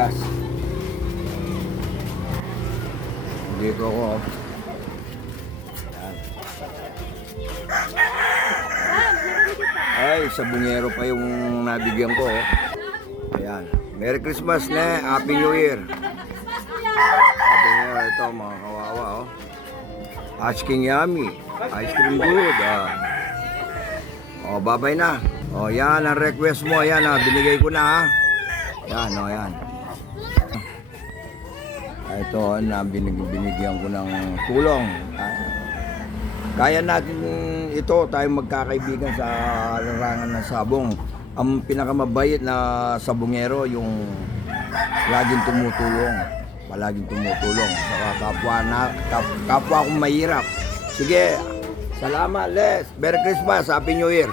bigas. Dito ako. Ay, sa bungero pa yung nabigyan ko. Ayan. Merry Christmas ne. Happy New Year. Happy New Year. Ito mga kawawa. Asking yummy. Ice cream good. Babay na. Yan ang request mo. Yan binigay ko na. Yan yan. Ito binigyan ko ng tulong. Kaya natin ito, tayong magkakaibigan sa larangan ng sabong. Ang pinakamabait na sabongero yung laging tumutulong. Palaging tumutulong sa kapwa kong mahirap. Sige, salamat Les. Merry Christmas, Happy New Year.